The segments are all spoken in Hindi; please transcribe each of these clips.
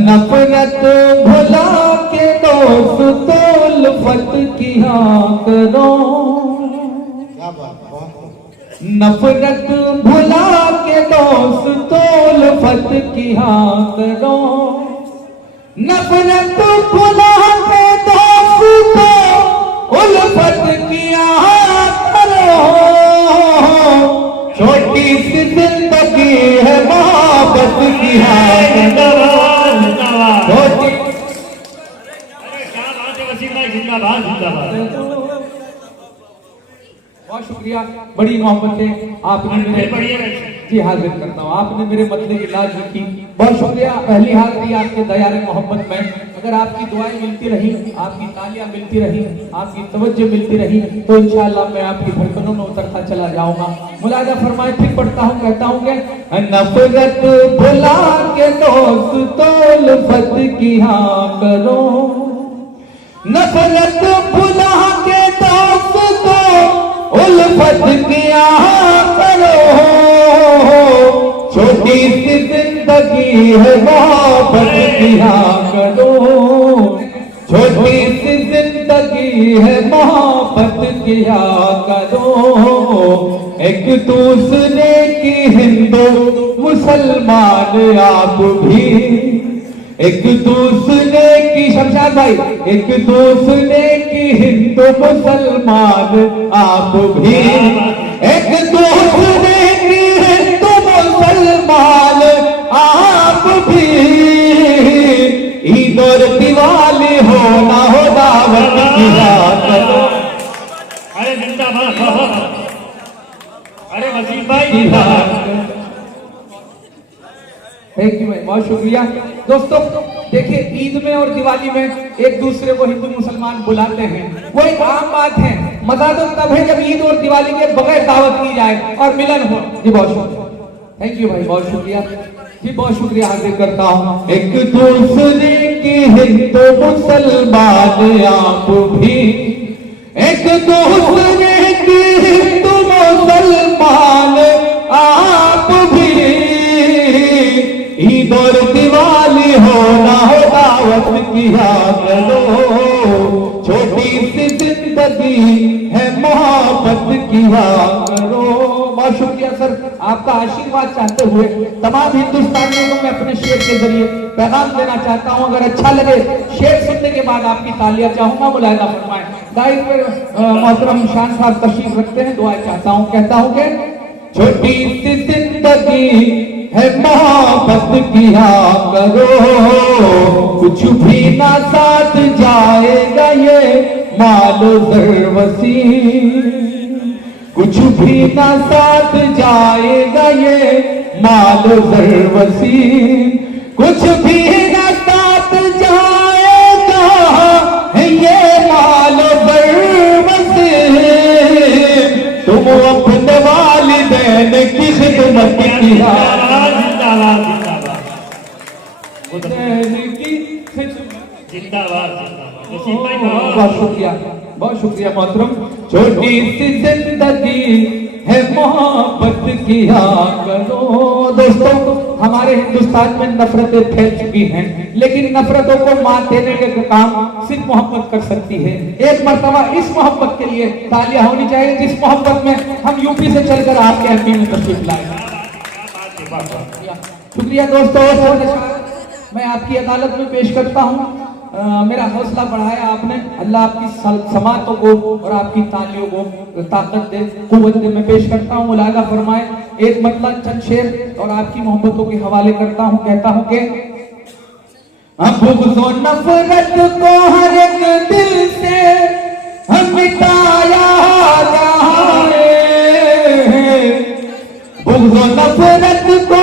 नफरत भुला के दोस्त उल्फत किया करो। नफरत भुला के दोस्त उल्फत किया करो। नफरत भुला के दोस्त उल्फत किया करो। छोटी सी जिंदगी है मोहब्बत किया करो। बहुत शुक्रिया, बड़ी मोहब्बत है आपने मेरे जी हाजिर करता हूँ। आपने मेरे मतले की लाज रखी, बहुत शुक्रिया। पहली हाथ दी आपके दयारे मोहब्बत में। अगर आपकी दुआएं मिलती रही, आपकी तालियां मिलती रही, आपकी तवज्जो मिलती रही तो इंशाअल्लाह मैं आपकी धड़कनों में उतरता चला जाऊंगा। मुलाजा फरमाए, फिर पढ़ता हूँ, कहता हूँ कि नफरत भुला के दोस्त उल्फत किया करो। नफरत भुला के दोस्त उल्फत किया करो। छोटी सी जिंदगी है मोहब्बत किया करो। छोटी सी जिंदगी है मोहब्बत किया करो। एक दूसरे की हिंदू मुसलमान आप भी, एक दूसरे की शमशाद भाई, एक दूसरे की हिंदू मुसलमान आप भी, एक दूसरे की हिंदू मुसलमान आप भी। ईद और दिवाली हो ना हो दावत किया करो। अरे जिंदाबाद, अरे वसीम भाई थैंक यू भाई, बहुत शुक्रिया। दोस्तों देखिए, ईद में और दिवाली में एक दूसरे को हिंदू मुसलमान बुलाते हैं, वो एक आम बात है। मजा तो तब है जब ईद और दिवाली के बगैर दावत की जाए और मिलन हो। जी बहुत शुक्रिया, थैंक यू भाई, बहुत शुक्रिया जी, बहुत शुक्रिया हाजिर करता हूँ। एक दूसरे की हिंदू मुसलमान आप भी, एक दूसरे की हिंदू मुसलमान आप भी। ईद और दिवाली हो ना हो दावत किया करो। छोटी सी जिंदगी है मोहब्बत किया करो। बहुत शुक्रिया सर, आपका आशीर्वाद चाहते हुए तमाम हिंदुस्तानियों को मैं अपने शेर के जरिए पैगाम देना चाहता हूं। अगर अच्छा लगे, शेर सुनने के बाद आपकी तालियां चाहूंगा, मुलाहिजा फरमाएं। दाइर पर मोहतरम शान साहब तशरीफ रखते हैं, दुआ चाहता हूं। कहता हूं कि छोटी सी जिंदगी है मोहब्बत किया करो। कुछ भी ना साथ जाएगा ये मालो ज़रवसी, कुछ भी ना साथ जाएगा ये मालो ज़रवसी। कुछ भी ना साथ जाएगा ये मालो ज़रवसी। तुम अपने वालिदैन की खिदमत किया, बहुत शुक्रिया, बहुत शुक्रिया मोहतरम। छोटी सी जिंदगी है मोहब्बत किया करो। दोस्तों हमारे हिंदुस्तान में नफरतें फैल चुकी हैं, लेकिन नफरतों को मात देने का काम सिर्फ मोहब्बत कर सकती है। एक मर्तबा इस मोहब्बत के लिए तालियां होनी चाहिए, जिस मोहब्बत में हम यूपी से चलकर आपके एमपी में तशरीफ लाए। शुक्रिया दोस्तों, मैं आपकी अदालत में पेश करता हूँ। मेरा हौसला बढ़ाया आपने, अल्लाह आपकी समातों को और आपकी तालियों को ताकत दे, कुव्वत दे। मैं पेश करता हूँ, मुलाहिजा फरमाए, एक मतलब चंद शेर और आपकी मोहब्बतों के हवाले करता हूँ। कहता हूँ कि बुग़्ज़ और नफ़रत को हर एक दिल से हम मिटाया जाए। बुग़्ज़ और नफ़रत को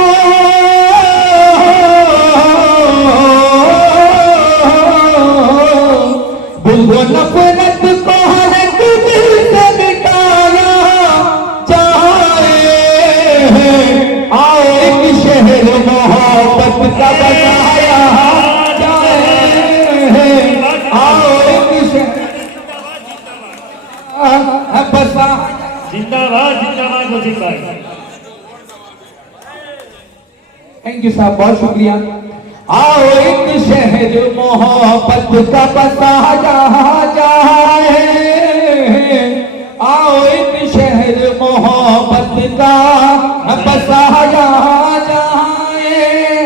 नफरत को हर एक दिल से मिटाया जाए। आओ एक शहर मोहब्बत का बनाया जाए। आओ एक शहर बस जिंदाबाद जिंदाबाद वसीम भाई। थैंक यू साहब, बहुत शुक्रिया। आओ एक शहर मोहब्बत का बसाया जाए, आओ एक शहर मोहब्बत का बसाया जाए।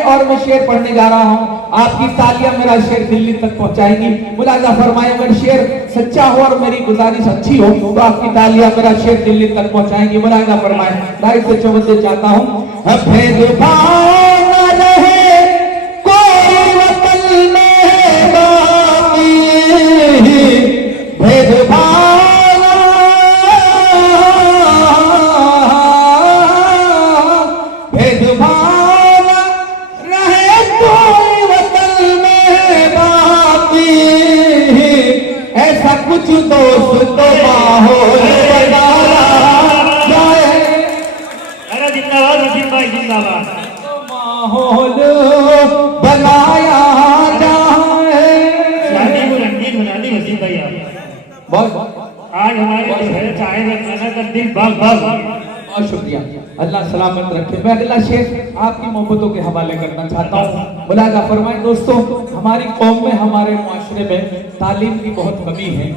और मैं शेर पढ़ने जा रहा हूँ, आपकी तालियां मेरा शेर दिल्ली तक पहुंचाएंगी। मुलाजा फरमाए, अगर शेर सच्चा हो और मेरी गुजारिश अच्छी हो तो आपकी तालियां मेरा शेर दिल्ली तक पहुंचाएंगी। मुलाजा फरमाए, लाइव से चौबते चाहता हूँ। भेदभाव न रहे कोई वतन में बाकी, भेदभाव भेदभाव रहे कोई वतन में बाकी, ऐसा कुछ दोस्त तो माहौल बनाया जाए। अरे जिंदाबाद वसीम भाई जिंदाबाद। माहौल बनाया जाए। शादी को रंगीन बना दी वसीम भाई आप। बहुत आज हमारे जो है चाहे खाना का दिल बाग बाग। बहुत शुक्रिया, अल्लाह सलामत रखे। मैं अगला शेर आपकी मोहब्बतों के हवाले करना चाहता हूँ। मुलाजा फरमाए, दोस्तों हमारी कौम में, हमारे मुआशरे में तालीम की बहुत कमी है,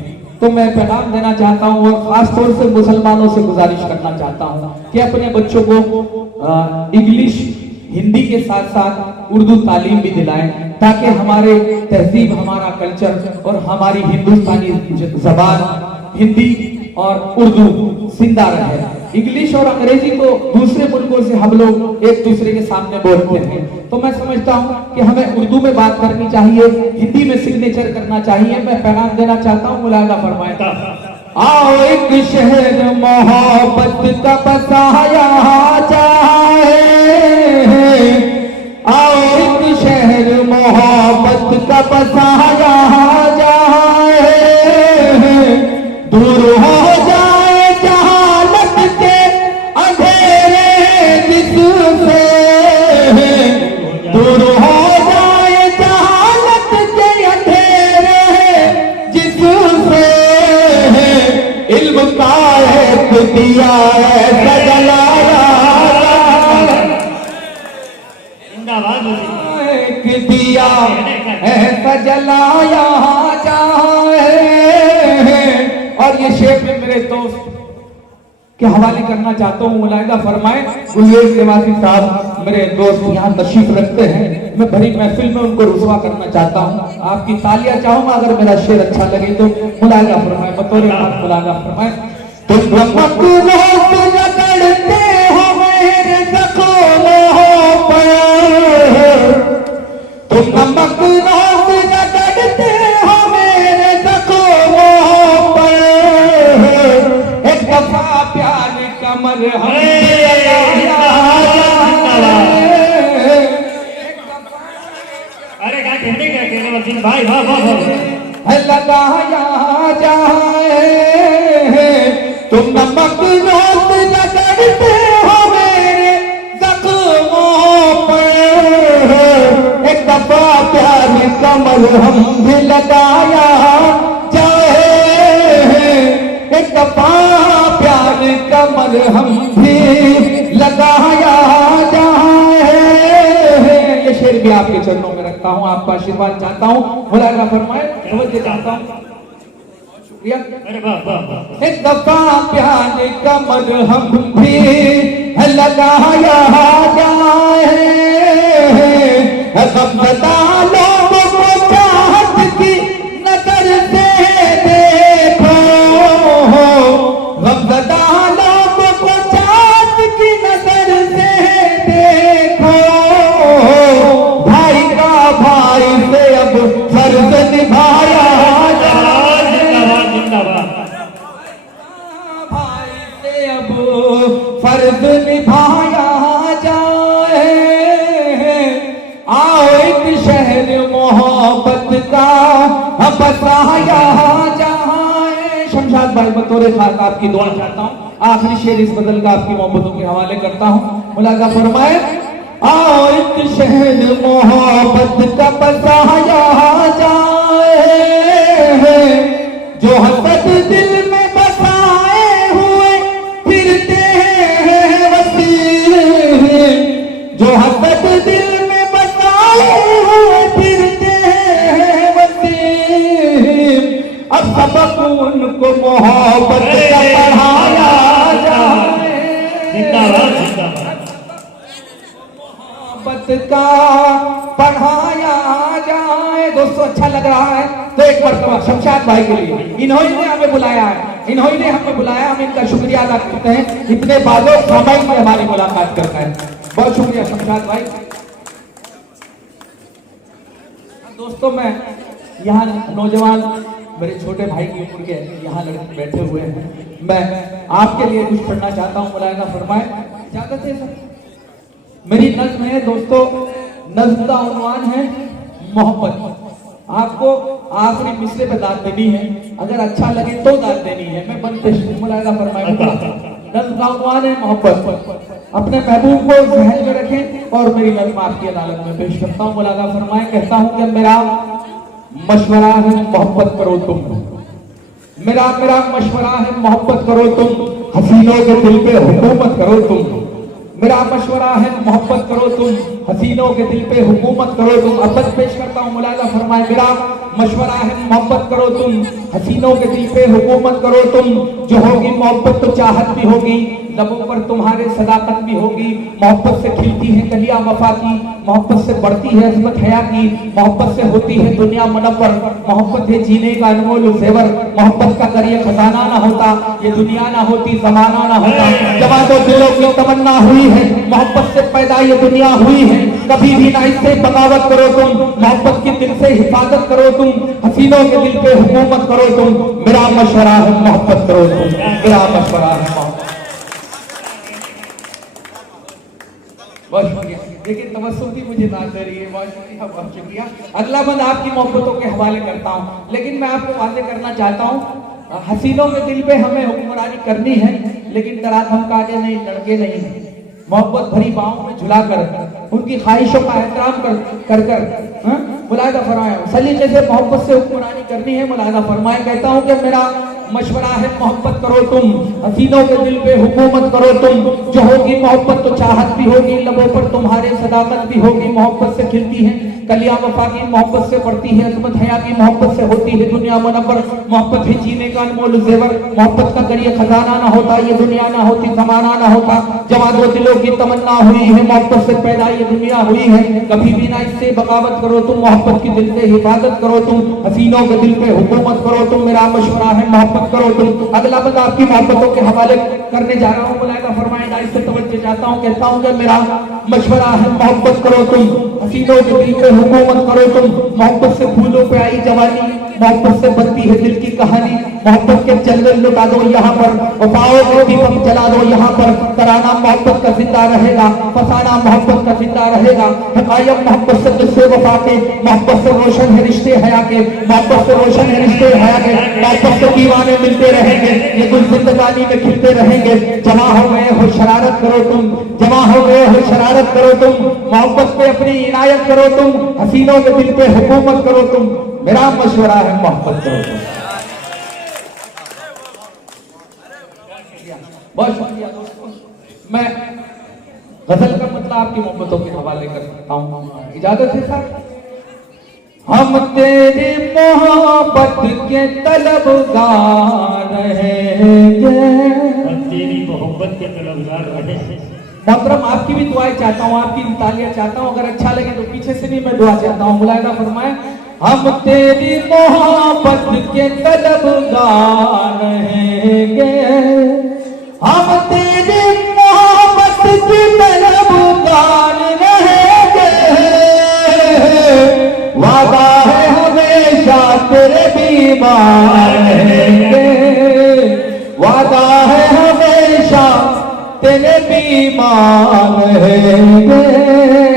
तो मैं पैगाम देना चाहता हूँ और खास तौर से मुसलमानों से गुजारिश करना चाहता हूँ कि अपने बच्चों को इंग्लिश हिंदी के साथ साथ उर्दू तालीम भी दिलाएं, ताकि हमारे तहजीब, हमारा कल्चर और हमारी हिंदुस्तानी जबान हिंदी और उर्दू जिंदा रहे। इंग्लिश और अंग्रेजी तो दूसरे मुल्कों से हम लोग एक दूसरे के सामने बोलते हैं, तो मैं समझता हूँ कि हमें उर्दू में बात करनी चाहिए, हिंदी में सिग्नेचर करना चाहिए। मैं पैगाम देना चाहता हूँ, मुलाजा फरमाए। आओ एक शहर मोहब्बत का बसाया जाए, आओ एक शहर मोहब्बत का बसाया जाए। दूर हो जाए जहालत के अंधेरे जिससे, दूर हो जाए जहालत के अंधेरे जिससे, इल्म का एक दिया ऐसा जलाया, जिंदाबाद वसीम। एक दिया ऐसा जलाया जाए। और ये शेर में मेरे दोस्त के हवाले करना चाहता हूँ। मुलाहिदा फरमाए, गुलवेज निवासी साहब मेरे दोस्त यहाँ तशरीफ रखते हैं, मैं भरी महफिल में उनको रुसवा करना चाहता हूँ। आपकी तालियां चाहूंगा अगर मेरा शेर अच्छा लगे तो। मुलाहिदा फरमाए, बतौर खास मुलाहिदा फरमाए। तुम नमक रगड़ते हो मेरे ज़ख्मों पर, तुम नमक रगड़ते हो मेरे ज़ख्मों पर, एक दफा प्यार कमर अरे क्या कहने वसीम भाई। वाह वाह वाह। लगाया जाए। तुम नमक रगड़ते हो मेरे ज़ख्मों पर, एक दफा प्यार कमर हम भी लगाया जाए, एक दफा प्यार कमर हम भी लगाया जाए। ये शेर भी आपके चरणों में रखता हूँ, आपका आशीर्वाद चाहता हूँ। मुलाहिदा फरमाए, तवज्जो चाहता हूँ। शुक्रिया। अरे वाह वाह वाह। एक दफा प्यार कमर हम भी लगाया जाए, गमज़दा लोगों को चाहत की नजर से देखो, गमज़दा लोगों को चाहत की नजर से देखो, भाई का भाई से अब फर्ज निभाया जाए, भाई से अब फर्ज निभाया जाए। आओ एक शहर मोहब्बत का बसाया जाए। शमशाद भाई, बतौर खास आपकी दुआ चाहता हूँ। आखिरी शेर इस बदल का आपकी मोहब्बतों के हवाले करता हूँ। मुलाजा फरमाए, आओ एक शहर मोहब्बत का बसाया जाए, जो हसद दिल में बसाए हुए का पढ़ाया जाए। दोस्तों अच्छा लग रहा है तो एक मरतबा शमशाद भाई के लिए, इन्होंने हमें बुलाया है, इन्होंने हमें बुलाया, हम इनका शुक्रिया अदा करते हैं, इतने बालों समय में हमारी मुलाकात करता है। बहुत शुक्रिया शमशाद भाई। दोस्तों मैं यहाँ नौजवान मेरे छोटे भाई की उम्र के यहाँ लड़के बैठे हुए हैं, मैं आपके लिए कुछ पढ़ना चाहता हूँ, मुलायना फरमाए, इजाजत है सर? मेरी नज्म है दोस्तों, नज्म का उन्वान है मोहब्बत। आपको आखिरी मिसरे पे दाद देनी है, अगर अच्छा लगे तो दाद देनी है। मैं बंद पेश मुलायना फरमाए। नज्म का उन्वान है मोहब्बत। अपने महबूब को जहन में रखें और मेरी नज्म आपकी अदालत में पेश करता हूँ। मुलायना फरमाए। कहता हूँ कि मेरा मशवरा है मोहब्बत करो तुम, मेरा मशवरा है मोहब्बत करो तुम, हसीनों के दिल पे हुकूमत करो तुम। मेरा मशवरा है मोहब्बत करो तुम, हसीनों के दिल पे हुकूमत करो तुम। अब बस पेश करता हूँ, मुलायना फरमाए। मेरा मशवरा है मोहब्बत करो तुम, हसीनों के दिल पे हुकूमत करो तुम। जो होगी मोहब्बत तो चाहत भी होगी, लबों पर तुम्हारे सदाकत भी होगी। मोहब्बत से खिलती है कलियां वफा की, मोहब्बत से बढ़ती है अज़मत हया की, मोहब्बत से होती है दुनिया मुनव्वर। मोहब्बत है जीने का अनमोल ज़ेवर, मोहब्बत का अगर ये खजाना ना होता, ये दुनिया ना होती, जमाना ना होता। जवां तो दिलों की तमन्ना हुई है, मोहब्बत से पैदा ये दुनिया हुई है। कभी भी ना इससे बगावत करो तुम, मोहब्बत की दिल से हिफाजत करो तुम, हसीनों के दिल पे हुकूमत करो तुम। मेरा मशवरा है मोहब्बत करो तुम, मेरा मशवरा है मोहब्बत। बहुत शुक्रिया, लेकिन तवज्जो भी मुझे ना दे रही है। बहुत शुक्रिया। अगला बंद आपकी मोहब्बतों के हवाले करता हूँ, लेकिन मैं आपको वादे करना चाहता हूँ, हसीनों के दिल पे हमें हुक्मरानी करनी है, लेकिन डरा धमका के नहीं, लड़के नहीं। मोहब्बत भरी बाहों में झुलाकर उनकी ख्वाहिशों का एहतराम कर मुलायदा फरमाए। सलीके से मोहब्बत से हुक्मरानी करनी है। मुलायदा फरमाए। कहता हूँ कि मेरा मशवरा है मोहब्बत करो तुम, हसीनों के दिल पे हुकूमत करो तुम। जो होगी मोहब्बत तो चाहत भी होगी, लबों पर तुम्हारे सदाकत भी होगी। मोहब्बत से खिलती है कलियां वफा की, मोहब्बत से बढ़ती है अज़मत हया की, मोहब्बत से होती है दुनिया मुनव्वर। मोहब्बत है जीने का अनमोल ज़ेवर, मोहब्बत का अगर ये खजाना ना होता, ये दुनिया ना होती, जमाना ना होता। जवां दो दिलों की तमन्ना हुई है, मोहब्बत से पैदा ये दुनिया हुई है। कभी भी ना इससे बगावत करो तुम, मोहब्बत की दिल से हिफाजत करो तुम, हसीनों के दिल पे हुकूमत करो तुम। मेरा मशवरा है मोहब्बत करो तुम। अगला बंदा आपकी मोहब्बतों के हवाले करने जा रहा हूँ। मुलायदा फरमाएगा, इससे तवज्जो चाहता हूँ। कहता हूँ कि मेरा मशवरा है मोहब्बत करो तुम, हसीनों के दिल पे हुकूमत करो तुम। मोहब्बत से फूलों पे आई जवानी, मोहब्बत से बनती है दिल की कहानी। मोहब्बत के जलवे लुटा दो यहाँ पर, वफाओं के दीपक जला दो यहाँ पर। तराना मोहब्बत का जिंदा रहेगा, फसाना मोहब्बत का जिंदा रहेगा। हकायम मोहब्बत से किस्से वफा के, मोहब्बत से रोशन है रिश्ते हया के, मोहब्बत से रोशन है रिश्ते हया के। मोहब्बत से दीवाने मिलते रहेंगे, ये गुल जिंदगानी में खिलते रहेंगे। जमा हो गए हो शरारत करो तुम, जमा हो गए हो शरारत करो तुम। मोहब्बत पे अपनी इनायत करो तुम, हसीनों के दिल पे हुकूमत करो तुम। मेरा मशवरा है मोहब्बत करो तुम। बहुत शुक्रिया दोस्तों। मैं गजल का मतलब आपकी मोहब्बतों के हवाले कर सकता हूँ, इजाजत है सर? हम तेरी मोहब्बत के तलबगार रहेंगे, तेरी मोहब्बत के तलबगार रहेंगे। मोहतरम आपकी भी दुआएं चाहता हूँ, आपकी तालियां चाहता हूँ। अगर अच्छा लगे तो पीछे से भी मैं दुआ चाहता हूँ। मुलायदा फरमाए। हम तेरी मोहब्बत के तलबगार रहेंगे, हम तेरी मोहब्बत के तलबगार रहेंगे। वादा है हमेशा तेरे बीमार रहेंगे, वादा है हमेशा तेरे बीमार रहेंगे।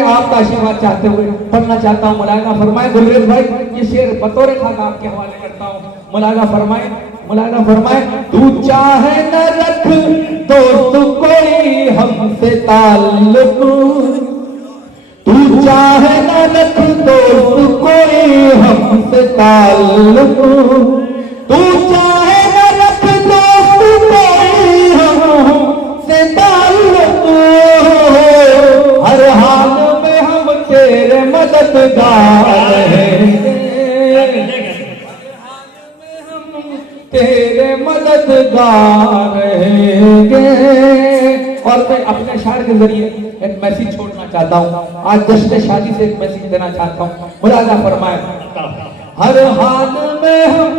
आपका आशीर्वाद चाहते हुए पढ़ना चाहता हूँ। मुलायदा फरमाए। गुलरेज भाई ये शेर बतौर खाका आपके हवाले करता हूँ। मुलायदा फरमाए, मुलायदा फरमाए। तू चाहे न रख दोस्त कोई हमसे ताल्लुक, तू चाहे न रख दोस्त कोई हमसे ताल्लुक, तू चाहे न रख दोस्त कोई हमसे ताल्लुक। हर हाल में हम तेरे मददगार रहेंगे, तेरे मददगार रहेंगे। और मैं अपने शायर के जरिए एक मैसेज छोड़ना चाहता हूँ। आज जश्न शादी से एक मैसेज देना चाहता हूँ। मुलाजा फरमाए, हर हाल में हम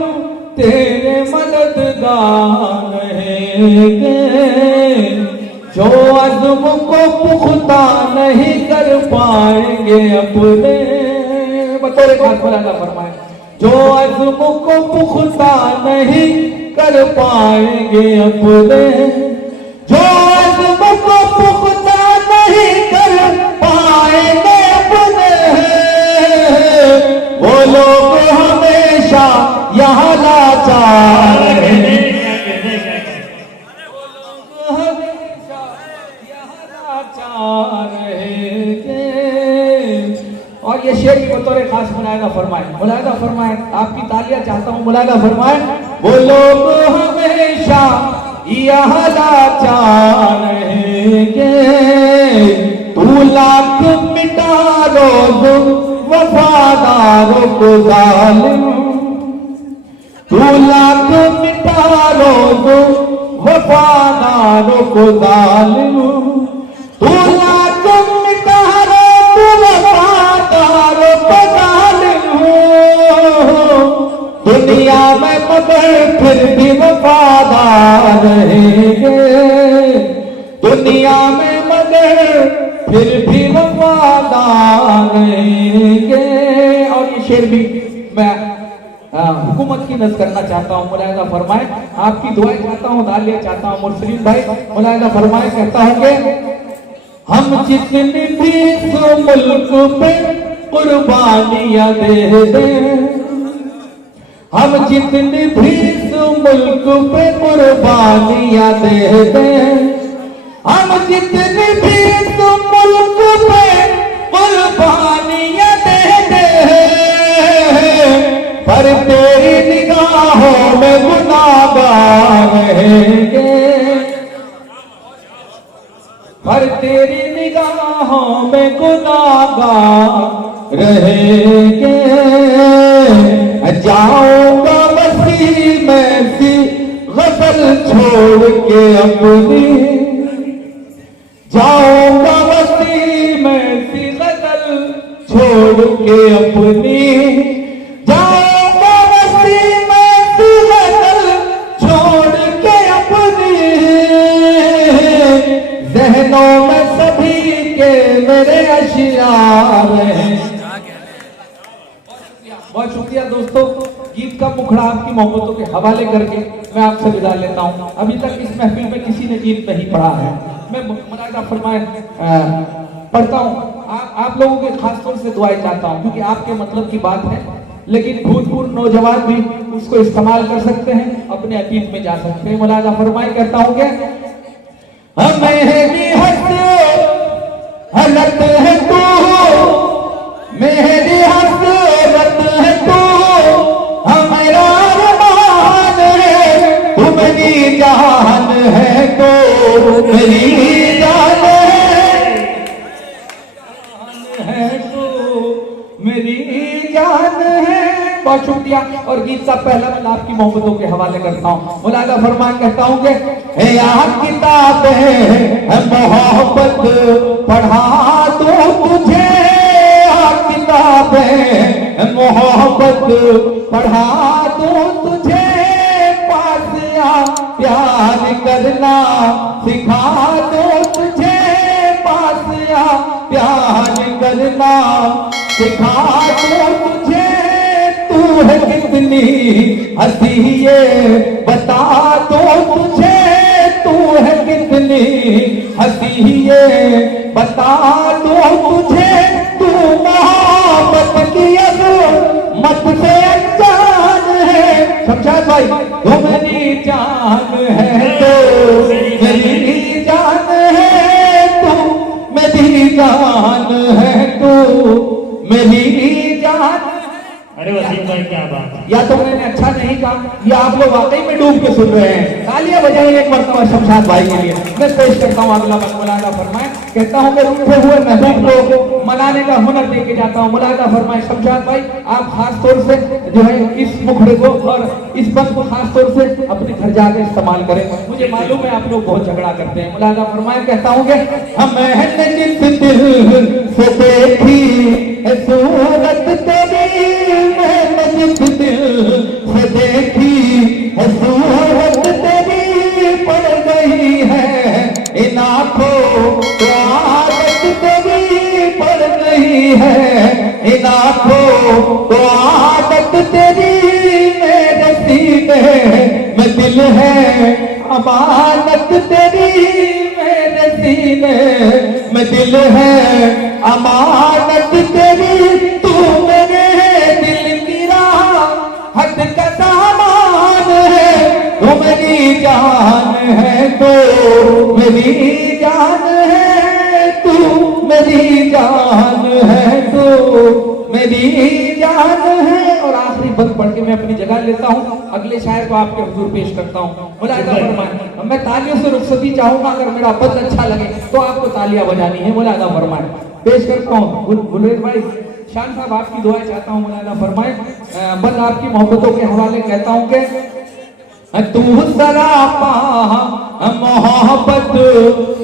तेरे मददगार रहेंगे, जो अज़्म को पुख्ता नहीं कर पाएंगे अपने, बतौर खास मुलाजा फरमाए, जो अज़्म को पुख्ता नहीं कर पाएंगे अपने, जो अज़्म को पुख्ता नहीं कर पाएंगे अपने, वो लोग हमेशा यहाँ लाचार रहेंगे, वो लोग हमेशा यहाँ लाचार रहेंगे। और ये शेर की बतौर खास मुलायदा फरमाए, आपकी तालियां चाहता हूँ, मुलायदा फरमाए, वो लोग हमेशा यहाँ लाचार रहेंगे, तू लाख मिटा रोज़ वफादारों को जालिम, तू लाख मिटा रोज़ वफादारों को जालिम, तू लाख मिटा रोज़ वफादारों को जालिम, दुनिया में मगर फिर भी वफादार रहेंगे, दुनिया में मगर फिर भी वफादार रहेंगे। और ये शेर भी मैं हुकूमत की नज़र करना चाहता हूँ, मुलायदा फरमाए, आपकी दुआएं चाहता हूँ, तालियां चाहता हूँ। मुरसलीन भाई मुलायदा फरमाए, कहता हूँ कि हम जितनी भी इस मुल्क पे कुर्बानियां दे दें, हम जितनी भी इस मुल्क पे कुर्बानियां दे दें, हम जितनी भी इस मुल्क पे कुर्बानियां दे दें, पर तेरी निगाहों में गुनाहगार रहेंगे, पर तेरी निगाहों में गुनाहगार रहेंगे। जाऊंगा मसीह में सी गजल छोड़ के अपनी, जाऊंगा मसीह में सी गजल छोड़ के अपनी, जाऊंगा मसीह में सी गजल छोड़ के अपनी, ज़हनों में सभी के मेरे अशियार हैं। बहुत शुक्रिया दोस्तों, गीत का मुखड़ा आपकी मोहब्बतों के हवाले करके मैं आपसे विदा लेता हूँ। अभी तक इस महफिल में किसी ने गीत नहीं पढ़ा है, मैं मुलायदा फरमाए पढ़ता हूँ। आप लोगों के खास तौर से दुआएं चाहता हूँ, क्योंकि आपके मतलब की बात है, लेकिन भूतपूर्व नौजवान भी उसको इस्तेमाल कर सकते हैं, अपने अतीत में जा सकते हैं। मुलायदा फरमाए, कहता हूँ कि मेरी हसरत है तू, मेरी हसरत है तू, हमारा अरमान है, तू मेरी जान है तो मेरी जान है तो मेरी जान है। बहुत शुक्रिया। और गीत का पहला बंद आपकी मोहब्बतों के हवाले करता हूँ। मुलायदा फरमान कहता हूँ कि यहाँ किताब है मोहब्बत पढ़ा दो तुझे, किताब है मोहब्बत पढ़ा दो तुझे, पास आ प्यार करना सिखा दो तुझे, पास आ प्यार करना सिखा दो तुझे, तू है कितनी हंसी ये बता दो तुझे, तू है कितनी हंसी ये बता दो तुझे, तू मोहब्बत की मत से अनजान है। शमशाद भाई, तू मेरी जान है तो मेरी जान है, तू मेरी जान है तो मेरी जान अरे वसीम भाई क्या बात है। या तो मैंने अच्छा नहीं कहा या आप लोग वाकई में डूब के सुन रहे हैं। तालियां बजाइए एक मरतबा शमशाद भाई के लिए। मैं पेश करता हूँ अगला बंद मुलादा फरमाए। कहता हूँ कि रूठे हुए महबूब को मनाने का हुनर दे के जाता हूँ। मुलादा फरमाए शमशाद भाई, आप खास तौर से जो है इस मुखड़े को और इस बंद को खास तौर से अपने घर जाके इस्तेमाल करें। मुझे मालूम है आप लोग बहुत झगड़ा करते हैं। मुलादा फरमाए, कहता हूँ कि हमने जिस दिल से देखी है सूरत तेरी, मैंने जिस दिल से देखी है सूरत तेरी, पड़ गई है इन आँखों को आदत तेरी, पड़ गई है इन आँखों को आदत तेरी। मेरे सीने में दिल है अमानत तेरी, मेरे सीने में दिल है अमानत तेरी। तू मेरे दिल की राहत का सामान है, तू मेरी जान है, तो मेरी जान है, तू मेरी जान है, तो मेरी जान है। और आखिरी बंद पढ़ के मैं अपनी जगह लेता हूँ। अगले शायर को आपके हुजूर पेश करता हूँ। मुलादा फरमाए, मैं तालियों से रुखसती चाहूंगा। अगर मेरा बंद अच्छा लगे तो आपको तालियां बजानी है। मुलादा फरमाए, पेश करता हूँ बुलेट भाई शान साहब, आपकी दुआएं चाहता हूँ। मुलादा फरमाए, बस आपकी मोहब्बतों के हवाले कहता हूँ कि तू सरापा मोहब्बत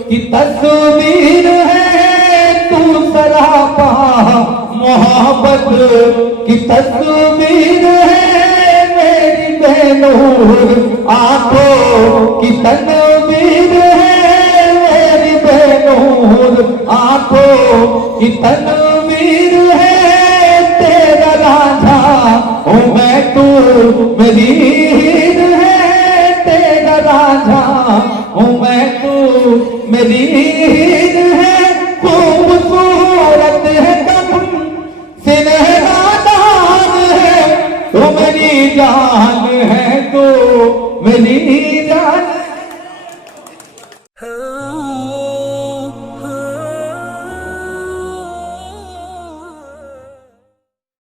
की तस्वीर है, तू सरापा मोहब्बत की तस्वीर है, मेरी बेनूर आंखों की तनवीर है, मेरी बेनूर आंखों की तनवीर है। तेरा राजा हूँ मैं, तू मेरी हीर है, तेरा राजा हूँ मैं, तू मेरी हीर है। खूबसूरत है कम सिनहरादान है, तू मेरी जान है, तो मेरी